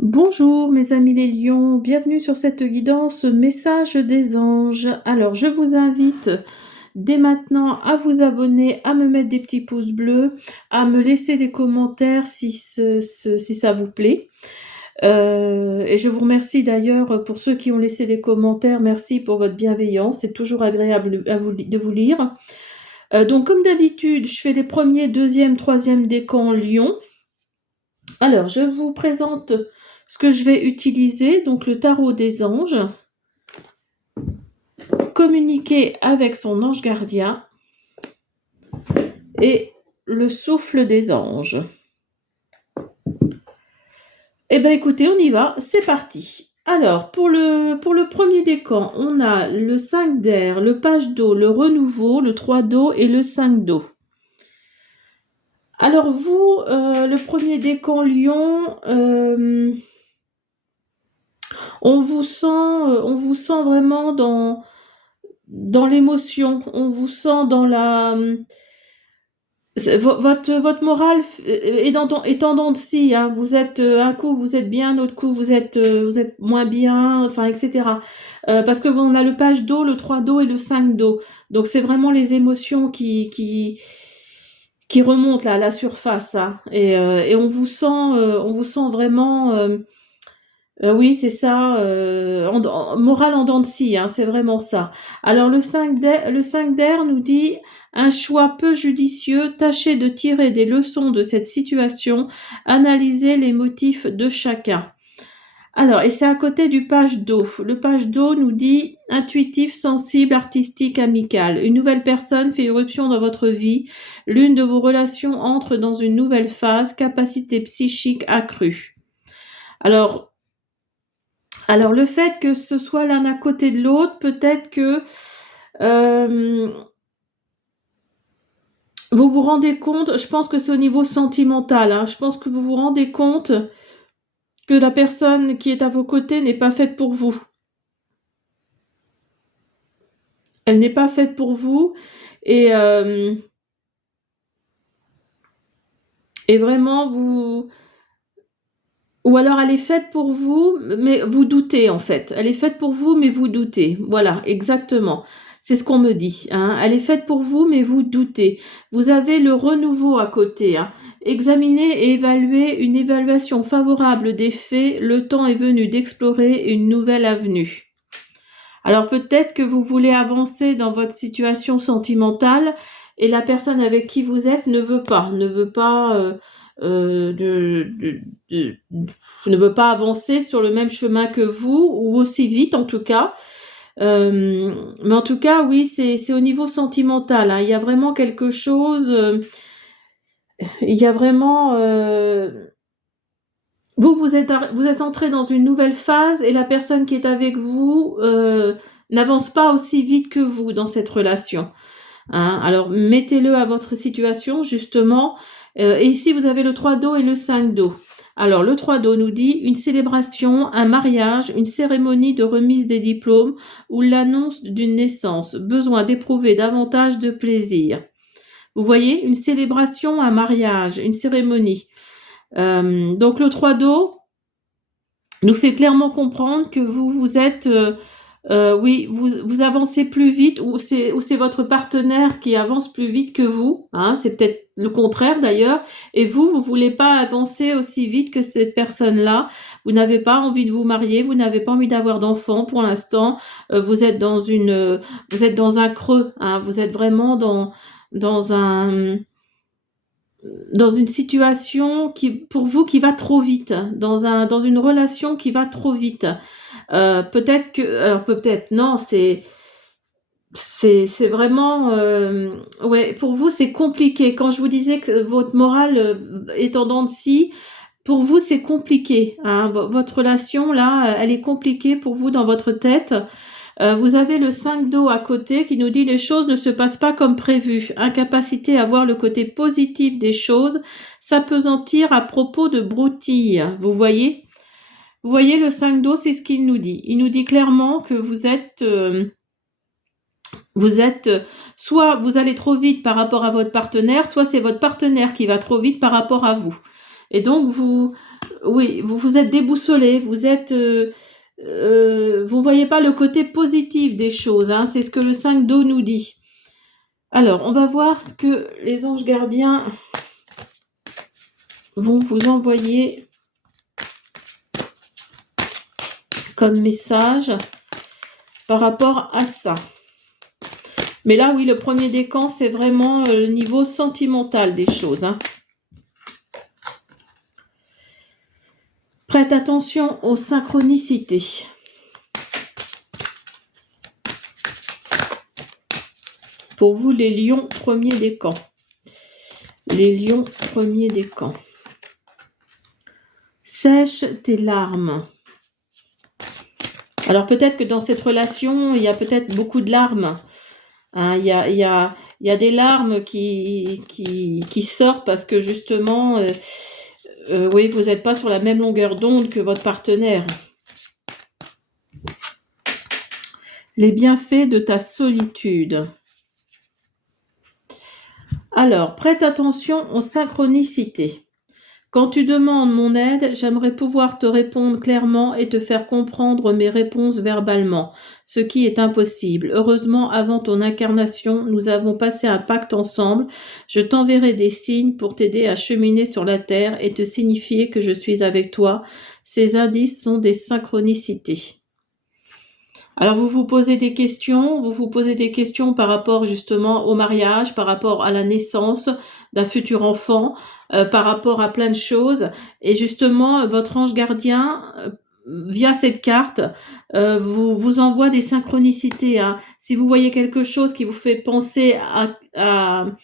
Bonjour mes amis les lions, bienvenue sur cette guidance message des anges. Alors je vous invite dès maintenant à vous abonner, à me mettre des petits pouces bleus, à me laisser des commentaires si ça vous plaît. Et je vous remercie d'ailleurs pour ceux qui ont laissé des commentaires, merci pour votre bienveillance, c'est toujours agréable de vous lire. Donc comme d'habitude, je fais les premiers, deuxième, troisième décans lion. Alors, je vous présente ce que je vais utiliser, donc le tarot des anges, communiquer avec son ange gardien et le souffle des anges. Eh bien écoutez, on y va, c'est parti. Alors, pour le premier décan, on a le 5 d'air, le page d'eau, le renouveau, le 3 d'eau et le 5 d'eau. Alors vous, le premier décan lion, on vous sent vraiment dans l'émotion, on vous sent dans la... Votre morale est en dents de scie, hein. Vous êtes, un coup vous êtes bien, l'autre coup vous êtes moins bien, enfin, etc. Parce que bon, on a le page d'eau, le 3 d'eau et le 5 d'eau. Donc c'est vraiment les émotions qui remontent là, à la surface, hein. Et on vous sent vraiment... oui, c'est ça, morale en dents de scie, hein, c'est vraiment ça. Alors le 5 d'air nous dit un choix peu judicieux, tâchez de tirer des leçons de cette situation, analysez les motifs de chacun. Alors, et c'est à côté du page d'eau. Le page d'eau nous dit intuitif, sensible, artistique, amical. Une nouvelle personne fait irruption dans votre vie. L'une de vos relations entre dans une nouvelle phase, capacité psychique accrue. Alors le fait que ce soit l'un à côté de l'autre, peut-être que vous vous rendez compte, je pense que c'est au niveau sentimental, hein, je pense que vous vous rendez compte que la personne qui est à vos côtés n'est pas faite pour vous. Elle n'est pas faite pour vous et vraiment vous... Ou alors elle est faite pour vous, mais vous doutez en fait. Elle est faite pour vous, mais vous doutez. Voilà, exactement. C'est ce qu'on me dit, hein. Elle est faite pour vous, mais vous doutez. Vous avez le renouveau à côté, hein. Examinez et évaluez une évaluation favorable des faits. Le temps est venu d'explorer une nouvelle avenue. Alors peut-être que vous voulez avancer dans votre situation sentimentale et la personne avec qui vous êtes ne veut pas ne veut pas avancer sur le même chemin que vous, ou aussi vite en tout cas. Mais en tout cas, oui, c'est au niveau sentimental, hein. Il y a vraiment quelque chose, il y a vraiment... vous êtes entré dans une nouvelle phase et la personne qui est avec vous n'avance pas aussi vite que vous dans cette relation, hein. Alors, mettez-le à votre situation, justement. Et ici, vous avez le 3 d'eau et le 5 d'eau. Alors, le 3 d'eau nous dit une célébration, un mariage, une cérémonie de remise des diplômes ou l'annonce d'une naissance. Besoin d'éprouver davantage de plaisir. Vous voyez, une célébration, un mariage, une cérémonie. Donc, le 3 d'eau nous fait clairement comprendre que vous êtes... oui, vous avancez plus vite, ou c'est votre partenaire qui avance plus vite que vous, hein, c'est peut-être le contraire d'ailleurs, et vous voulez pas avancer aussi vite que cette personne-là, vous n'avez pas envie de vous marier, vous n'avez pas envie d'avoir d'enfants pour l'instant, vous êtes dans un creux, hein, vous êtes vraiment dans une situation qui, pour vous, qui va trop vite, dans une relation qui va trop vite. Peut-être non, c'est vraiment, ouais, pour vous c'est compliqué. Quand je vous disais que votre morale est en dents de scie, pour vous c'est compliqué, hein. Votre relation là, elle est compliquée pour vous dans votre tête. Vous avez le 5 d'eau à côté qui nous dit les choses ne se passent pas comme prévu. Incapacité à voir le côté positif des choses, s'apesantir à propos de broutilles. Vous voyez? Vous voyez, le 5 d'eau, c'est ce qu'il nous dit. Il nous dit clairement que vous êtes soit vous allez trop vite par rapport à votre partenaire, soit c'est votre partenaire qui va trop vite par rapport à vous. Et donc, oui, vous êtes déboussolé, vous voyez pas le côté positif des choses, hein, c'est ce que le 5 d'eau nous dit. Alors, on va voir ce que les anges gardiens vont vous envoyer comme message par rapport à ça. Mais là, oui, le premier décan, c'est vraiment le niveau sentimental des choses, hein. Prête attention aux synchronicités. Pour vous, les lions, premier décan. Les lions, premier décan. Sèche tes larmes. Alors peut-être que dans cette relation, il y a peut-être beaucoup de larmes. Hein, il y a des larmes qui sortent parce que justement, oui, vous n'êtes pas sur la même longueur d'onde que votre partenaire. Les bienfaits de ta solitude. Alors, prête attention aux synchronicités. Quand tu demandes mon aide, j'aimerais pouvoir te répondre clairement et te faire comprendre mes réponses verbalement, ce qui est impossible. Heureusement, avant ton incarnation, nous avons passé un pacte ensemble. Je t'enverrai des signes pour t'aider à cheminer sur la terre et te signifier que je suis avec toi. Ces indices sont des synchronicités. Alors vous vous posez des questions, par rapport justement au mariage, par rapport à la naissance d'un futur enfant, par rapport à plein de choses. Et justement, votre ange gardien, via cette carte, vous envoie des synchronicités, hein. Si vous voyez quelque chose qui vous fait penser à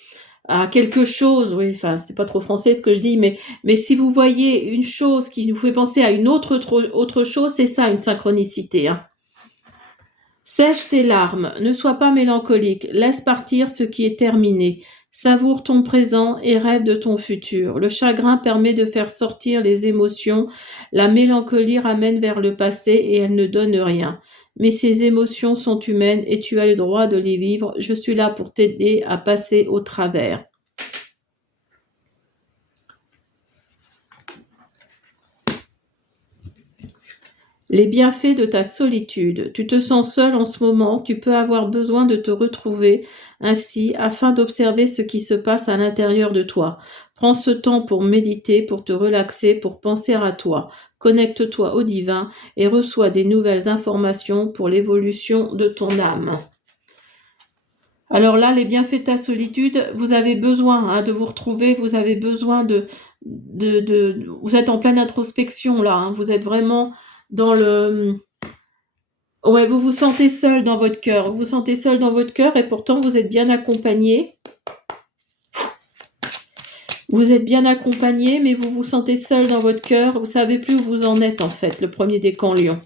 quelque chose, oui, enfin c'est pas trop français ce que je dis, mais si vous voyez une chose qui vous fait penser à une autre chose, c'est ça une synchronicité, hein. Sèche tes larmes, ne sois pas mélancolique, laisse partir ce qui est terminé. Savoure ton présent et rêve de ton futur. Le chagrin permet de faire sortir les émotions, la mélancolie ramène vers le passé et elle ne donne rien. Mais ces émotions sont humaines et tu as le droit de les vivre. Je suis là pour t'aider à passer au travers. Les bienfaits de ta solitude. Tu te sens seul en ce moment, tu peux avoir besoin de te retrouver ainsi afin d'observer ce qui se passe à l'intérieur de toi. Prends ce temps pour méditer, pour te relaxer, pour penser à toi. Connecte-toi au divin et reçois des nouvelles informations pour l'évolution de ton âme. Alors là, les bienfaits de ta solitude, vous avez besoin de vous retrouver, vous avez besoin vous êtes en pleine introspection là, hein, vous êtes vraiment dans le... Ouais, vous vous sentez seul dans votre cœur. Vous vous sentez seul dans votre cœur et pourtant vous êtes bien accompagné. Vous êtes bien accompagné, mais vous vous sentez seul dans votre cœur. Vous savez plus où vous en êtes en fait, le premier décan lion.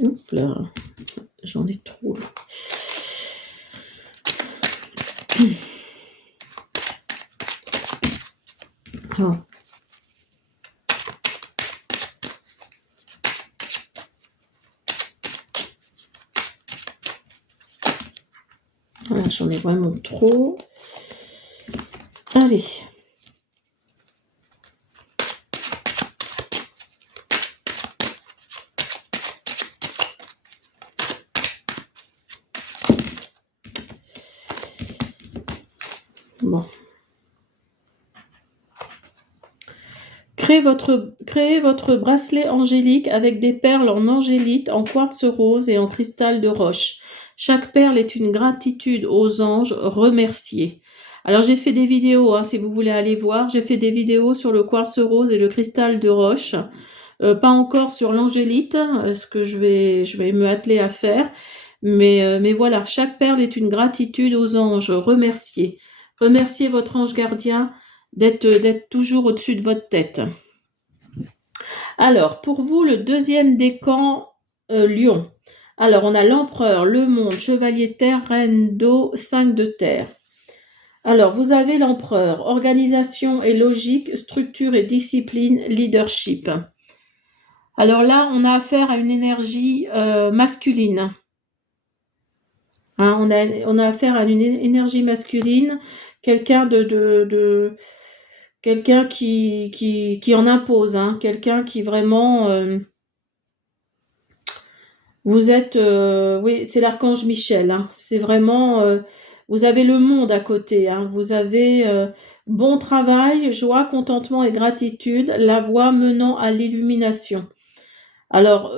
Oups là, j'en ai trop là. Oh. Voilà, j'en ai vraiment trop. Allez. Bon. Créez votre bracelet angélique avec des perles en angélite, en quartz rose et en cristal de roche. Chaque perle est une gratitude aux anges remerciés. Alors j'ai fait des vidéos, hein, si vous voulez aller voir, j'ai fait des vidéos sur le quartz rose et le cristal de roche. Pas encore sur l'angélite, ce que je vais me atteler à faire. Mais voilà, chaque perle est une gratitude aux anges remerciés. Remerciez votre ange gardien d'être toujours au-dessus de votre tête. Alors, pour vous, le deuxième décan lion. Alors, on a l'empereur, le monde, chevalier de terre, reine d'eau, 5 de terre. Alors, vous avez l'empereur, organisation et logique, structure et discipline, leadership. Alors là, on a affaire à une énergie masculine. Hein, on a affaire à une énergie masculine, quelqu'un quelqu'un qui en impose, hein, quelqu'un qui vraiment vous êtes oui, c'est l'archange Michel, hein, c'est vraiment vous avez le monde à côté, hein, vous avez bon travail, joie, contentement et gratitude, la voie menant à l'illumination. Alors,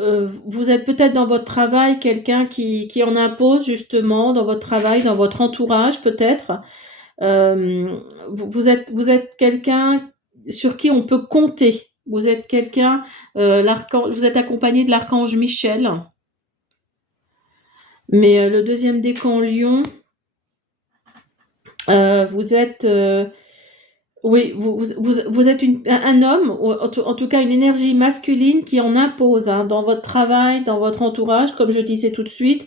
vous êtes peut-être dans votre travail quelqu'un qui en impose justement, dans votre travail, dans votre entourage peut-être. Vous êtes quelqu'un sur qui on peut compter. Vous êtes quelqu'un, vous êtes accompagné de l'archange Michel. Mais le deuxième décan Lion, vous êtes, oui, vous êtes un homme, ou en tout cas une énergie masculine qui en impose, hein, dans votre travail, dans votre entourage, comme je disais tout de suite.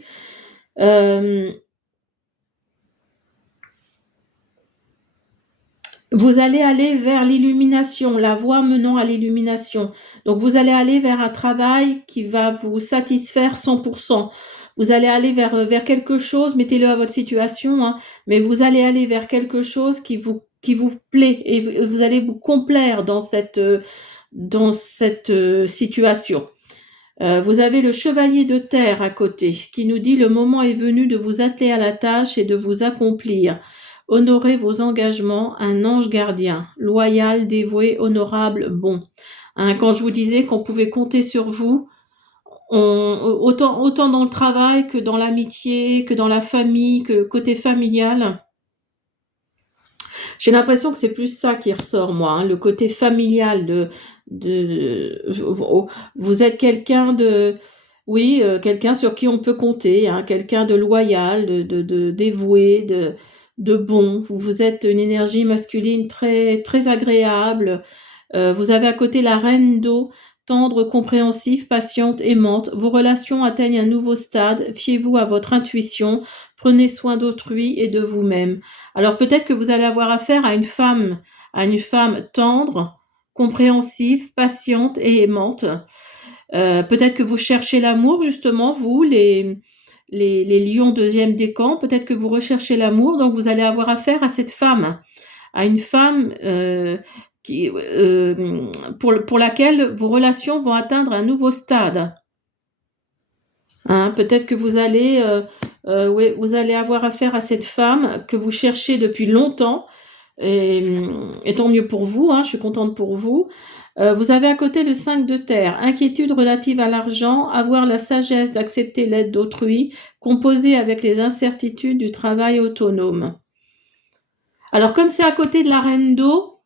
Vous allez aller vers l'illumination, la voie menant à l'illumination. Donc vous allez aller vers un travail qui va vous satisfaire 100%. Vous allez aller vers quelque chose, mettez-le à votre situation, hein, mais vous allez aller vers quelque chose qui vous plaît et vous allez vous complaire dans cette situation. Vous avez le chevalier de terre à côté qui nous dit le moment est venu de vous atteler à la tâche et de vous accomplir. Honorez vos engagements, un ange gardien, loyal, dévoué, honorable, bon. Hein, quand je vous disais qu'on pouvait compter sur vous, autant dans le travail que dans l'amitié, que dans la famille, que côté familial. J'ai l'impression que c'est plus ça qui ressort, moi, hein, le côté familial vous êtes quelqu'un oui, quelqu'un sur qui on peut compter, hein, quelqu'un de loyal, de dévoué, de bon. Vous êtes une énergie masculine très, très agréable. Vous avez à côté la reine d'eau, tendre, compréhensive, patiente, aimante. Vos relations atteignent un nouveau stade. Fiez-vous à votre intuition. Prenez soin d'autrui et de vous-même. Alors peut-être que vous allez avoir affaire à une femme tendre, compréhensive, patiente et aimante. Peut-être que vous cherchez l'amour, justement, vous, les lions deuxième décan, peut-être que vous recherchez l'amour, donc vous allez avoir affaire à cette femme, à une femme pour laquelle vos relations vont atteindre un nouveau stade. Hein, peut-être que vous allez avoir affaire à cette femme que vous cherchez depuis longtemps, et tant mieux pour vous, hein, je suis contente pour vous. Vous avez à côté le 5 de terre, inquiétude relative à l'argent, avoir la sagesse d'accepter l'aide d'autrui, composer avec les incertitudes du travail autonome. Alors comme c'est à côté de la reine d'eau,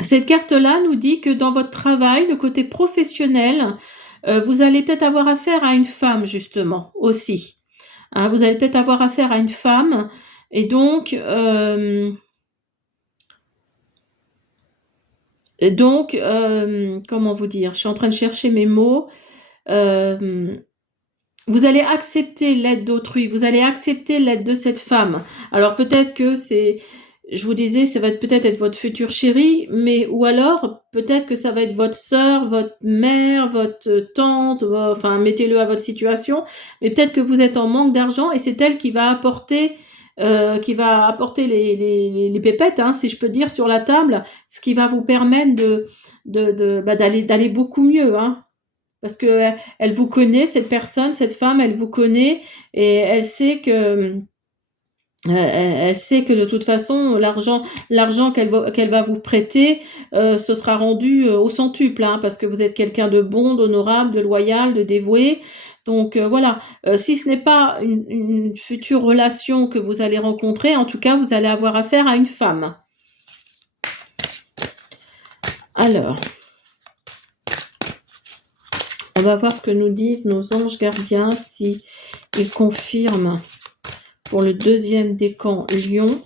cette carte-là nous dit que dans votre travail, le côté professionnel, vous allez peut-être avoir affaire à une femme justement aussi. Hein, vous allez peut-être avoir affaire à une femme et donc comment vous dire? Je suis en train de chercher mes mots. Vous allez accepter l'aide d'autrui, vous allez accepter l'aide de cette femme. Alors peut-être que je vous disais, ça va peut-être être votre future chérie, mais ou alors peut-être que ça va être votre sœur, votre mère, votre tante, enfin mettez-le à votre situation, mais peut-être que vous êtes en manque d'argent et c'est elle qui va apporter les pépettes, hein, si je peux dire, sur la table, ce qui va vous permettre d'aller beaucoup mieux, hein. Parce que elle vous connaît, cette personne, cette femme, elle vous connaît et elle sait que de toute façon l'argent qu'elle va vous prêter, ce sera rendu au centuple, hein, parce que vous êtes quelqu'un de bon, d'honorable, de loyal, de dévoué. Donc voilà, si ce n'est pas une future relation que vous allez rencontrer, en tout cas vous allez avoir affaire à une femme. Alors, on va voir ce que nous disent nos anges gardiens, si ils confirment pour le deuxième décan Lion.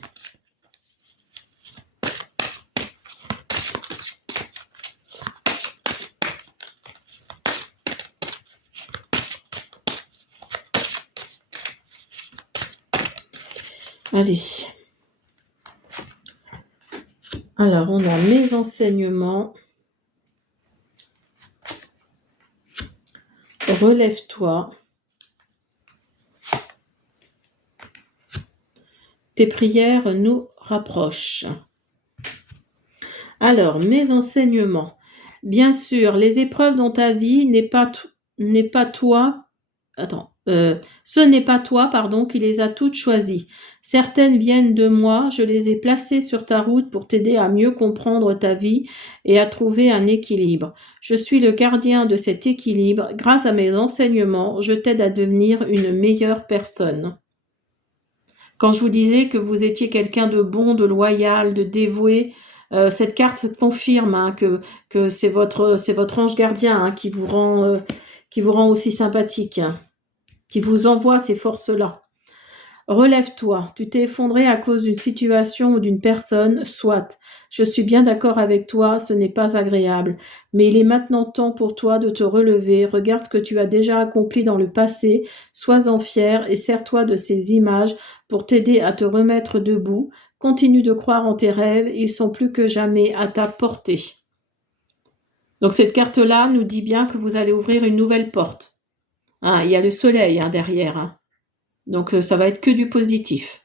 Allez. Alors, on a mes enseignements. Relève-toi. Tes prières nous rapprochent. Alors, mes enseignements. Bien sûr, les épreuves dans ta vie n'est pas toi. Ce n'est pas toi, qui les a toutes choisies. Certaines viennent de moi, je les ai placées sur ta route pour t'aider à mieux comprendre ta vie et à trouver un équilibre. Je suis le gardien de cet équilibre. Grâce à mes enseignements, je t'aide à devenir une meilleure personne. Quand je vous disais que vous étiez quelqu'un de bon, de loyal, de dévoué, cette carte confirme que c'est votre ange gardien qui vous rend aussi sympathique, qui vous envoie ces forces-là. Relève-toi, tu t'es effondré à cause d'une situation ou d'une personne, soit. Je suis bien d'accord avec toi, ce n'est pas agréable. Mais il est maintenant temps pour toi de te relever. Regarde ce que tu as déjà accompli dans le passé. Sois-en fier et sers-toi de ces images pour t'aider à te remettre debout. Continue de croire en tes rêves, ils sont plus que jamais à ta portée. Donc cette carte-là nous dit bien que vous allez ouvrir une nouvelle porte. Il y a le soleil derrière. Donc ça va être que du positif.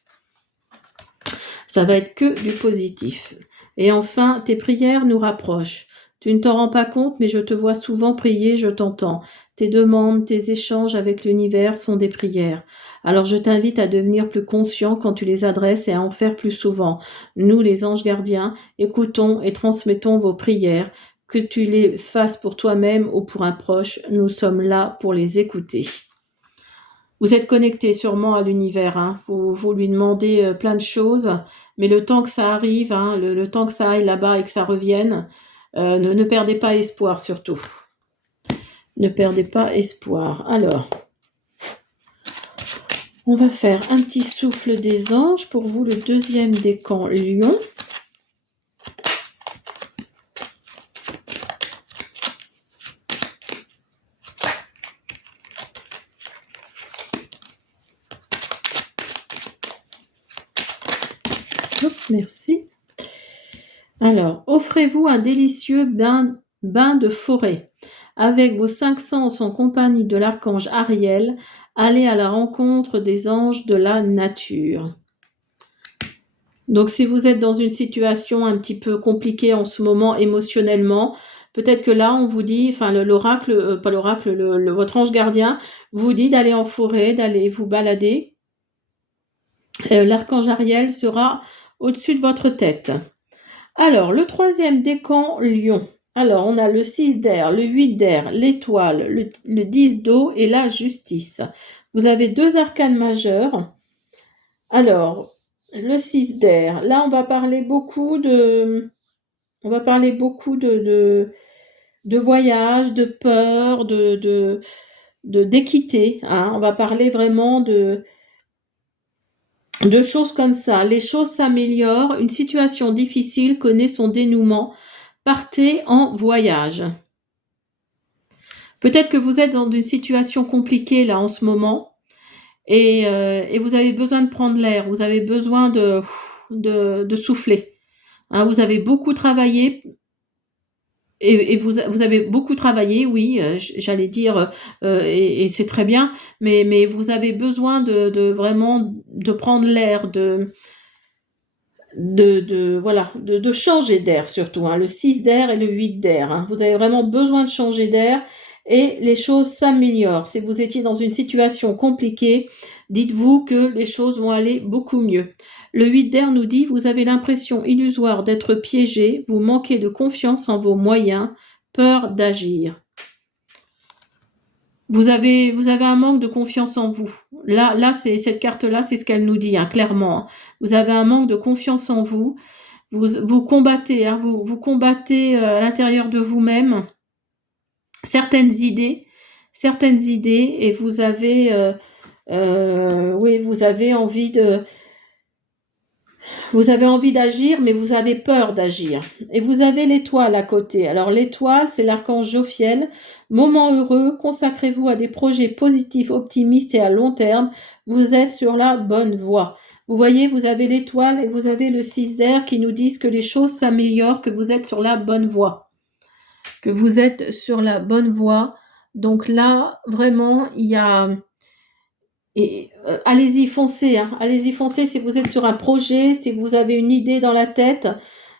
Ça va être que du positif. Et enfin, tes prières nous rapprochent. Tu ne t'en rends pas compte, mais je te vois souvent prier, je t'entends. Tes demandes, tes échanges avec l'univers sont des prières. Alors je t'invite à devenir plus conscient quand tu les adresses et à en faire plus souvent. Nous, les anges gardiens, écoutons et transmettons vos prières. Que tu les fasses pour toi-même ou pour un proche, nous sommes là pour les écouter. Vous êtes connecté sûrement à l'univers, vous lui demandez plein de choses, mais le temps que ça arrive, le temps que ça aille là-bas et que ça revienne, ne perdez pas espoir surtout. Ne perdez pas espoir. Alors, on va faire un petit souffle des anges pour vous, le deuxième décan Lion. Merci. Alors, offrez-vous un délicieux bain de forêt. Avec vos 5 sens en compagnie de l'archange Ariel, allez à la rencontre des anges de la nature. Donc, si vous êtes dans une situation un petit peu compliquée en ce moment émotionnellement, peut-être que là, on vous dit, votre ange gardien vous dit d'aller en forêt, d'aller vous balader. L'archange Ariel sera au-dessus de votre tête. Alors, le troisième décan Lion. Alors, on a le 6 d'air, le 8 d'air, l'étoile, le 10 d'eau et la justice. Vous avez 2 arcanes majeurs. Alors, le 6 d'air. Là, on va parler beaucoup de voyage, de peur, d'équité. On va parler vraiment de choses comme ça. Les choses s'améliorent, une situation difficile connaît son dénouement. Partez en voyage. Peut-être que vous êtes dans une situation compliquée là en ce moment et vous avez besoin de prendre l'air, vous avez besoin de souffler. Vous avez beaucoup travaillé et vous avez beaucoup travaillé, oui, j'allais dire, et c'est très bien, mais vous avez besoin de vraiment de prendre l'air, de changer d'air surtout, le 6 d'air et le 8 d'air. Vous avez vraiment besoin de changer d'air et les choses s'améliorent. Si vous étiez dans une situation compliquée, dites-vous que les choses vont aller beaucoup mieux. Le 8 d'air nous dit, vous avez l'impression illusoire d'être piégé, vous manquez de confiance en vos moyens, peur d'agir. Vous avez un manque de confiance en vous. Là, cette carte-là, c'est ce qu'elle nous dit, clairement. Vous avez un manque de confiance en vous. Vous combattez, vous combattez à l'intérieur de vous-même certaines idées, et vous avez, vous avez envie d'agir, mais vous avez peur d'agir. Et vous avez l'étoile à côté. Alors l'étoile, c'est l'archange Jophiel. Moment heureux, consacrez-vous à des projets positifs, optimistes et à long terme. Vous êtes sur la bonne voie. Vous voyez, vous avez l'étoile et vous avez le 6 d'air qui nous disent que les choses s'améliorent, que vous êtes sur la bonne voie. Que vous êtes sur la bonne voie. Donc là, vraiment, il y a... Et allez-y, foncez, hein. Allez-y, foncez si vous êtes sur un projet, si vous avez une idée dans la tête.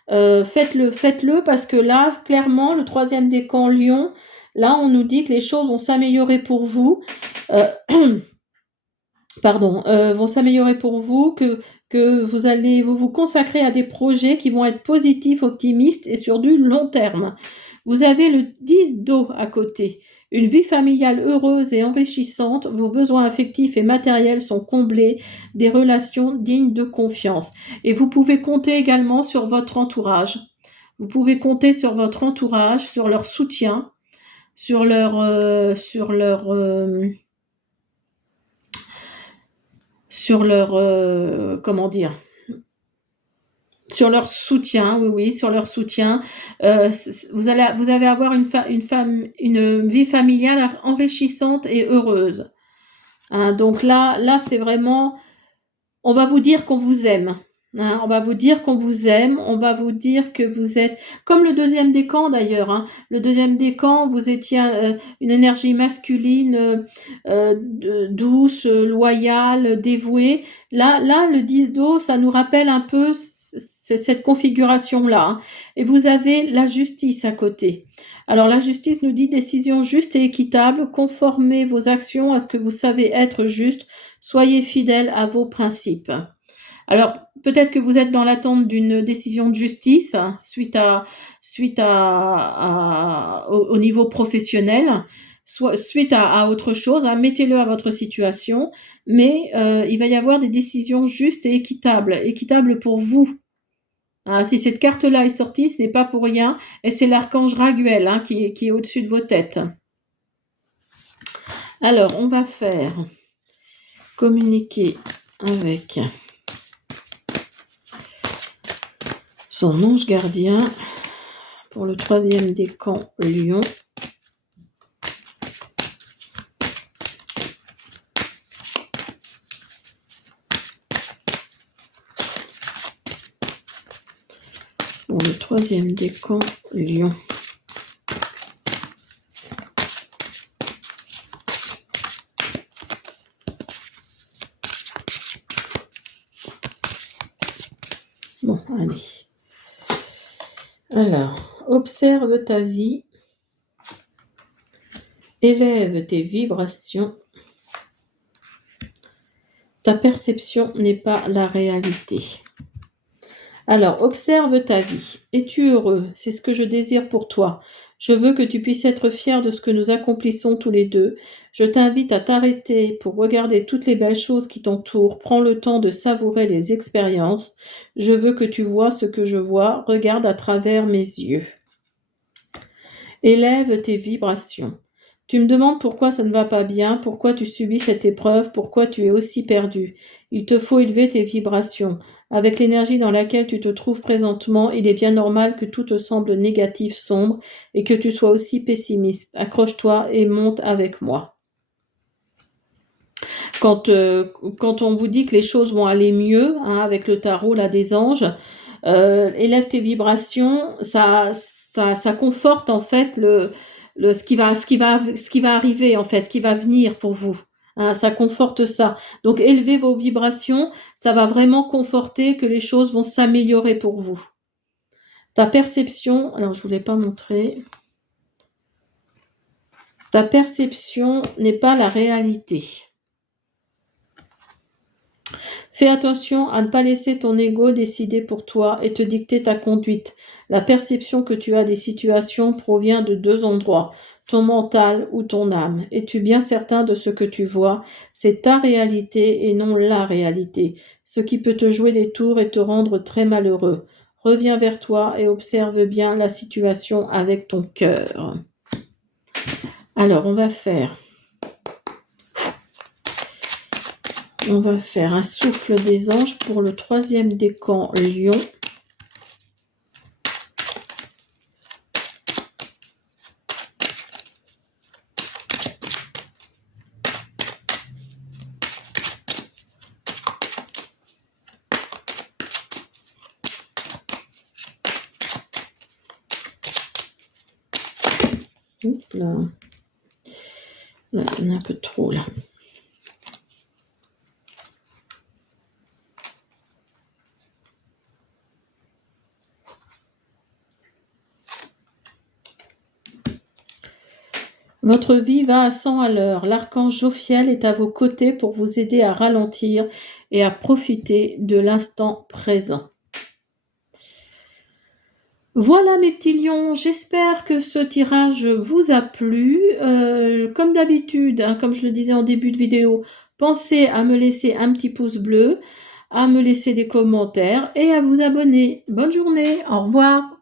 Faites-le parce que là, clairement, le 3e décan Lion, là, on nous dit que les choses vont s'améliorer pour vous. Vont s'améliorer pour vous, que vous allez vous consacrer à des projets qui vont être positifs, optimistes et sur du long terme. Vous avez le 10 d'eau à côté. Une vie familiale heureuse et enrichissante, vos besoins affectifs et matériels sont comblés, des relations dignes de confiance. Et vous pouvez compter également sur votre entourage. Vous pouvez compter sur votre entourage, sur leur soutien, sur leur comment dire, sur leur soutien, oui, sur leur soutien. Vous allez avoir une vie familiale enrichissante et heureuse. Hein, donc là, c'est vraiment, on va vous dire qu'on vous aime. Hein, on va vous dire qu'on vous aime, on va vous dire que vous êtes, comme le 2e décan d'ailleurs, hein, le 2e décan, vous étiez une énergie masculine, douce, loyale, dévouée. Là, le 10 d'eau, ça nous rappelle un peu cette configuration-là. Hein. Et vous avez la justice à côté. Alors la justice nous dit décision juste et équitable, conformez vos actions à ce que vous savez être juste, soyez fidèles à vos principes. Alors, peut-être que vous êtes dans l'attente d'une décision de justice suite au niveau professionnel, suite à autre chose. Hein, mettez-le à votre situation, mais il va y avoir des décisions justes et équitables pour vous. Hein, si cette carte-là est sortie, ce n'est pas pour rien, et c'est l'archange Raguel hein, qui est au-dessus de vos têtes. Alors, on va faire communiquer avec son ange gardien pour le 3e décan Lion. Pour le 3e décan Lion. Bon, allez. Alors, observe ta vie, élève tes vibrations. Ta perception n'est pas la réalité. Alors, observe ta vie. Es-tu heureux? C'est ce que je désire pour toi. Je veux que tu puisses être fier de ce que nous accomplissons tous les deux. Je t'invite à t'arrêter pour regarder toutes les belles choses qui t'entourent. Prends le temps de savourer les expériences. Je veux que tu vois ce que je vois. Regarde à travers mes yeux. Élève tes vibrations. Tu me demandes pourquoi ça ne va pas bien, pourquoi tu subis cette épreuve, pourquoi tu es aussi perdu. Il te faut élever tes vibrations. Avec l'énergie dans laquelle tu te trouves présentement, il est bien normal que tout te semble négatif, sombre, et que tu sois aussi pessimiste. Accroche-toi et monte avec moi. Quand on vous dit que les choses vont aller mieux, hein, avec le tarot là, des anges, élève tes vibrations, ça conforte en fait ce qui va arriver en fait, ce qui va venir pour vous. Hein, ça conforte ça. Donc élevez vos vibrations, ça va vraiment conforter que les choses vont s'améliorer pour vous. Ta perception, alors je voulais pas montrer. Ta perception n'est pas la réalité. Fais attention à ne pas laisser ton ego décider pour toi et te dicter ta conduite. La perception que tu as des situations provient de 2 endroits, ton mental ou ton âme. Es-tu bien certain de ce que tu vois? C'est ta réalité et non la réalité, ce qui peut te jouer des tours et te rendre très malheureux. Reviens vers toi et observe bien la situation avec ton cœur. Alors, on va faire un souffle des anges pour le 3e décan Lion. Oups là. Là, il y en a un peu trop là. Votre vie va à 100 à l'heure. L'archange Jophiel est à vos côtés pour vous aider à ralentir et à profiter de l'instant présent. Voilà mes petits lions, j'espère que ce tirage vous a plu. Comme d'habitude, hein, comme je le disais en début de vidéo, pensez à me laisser un petit pouce bleu, à me laisser des commentaires et à vous abonner. Bonne journée, au revoir.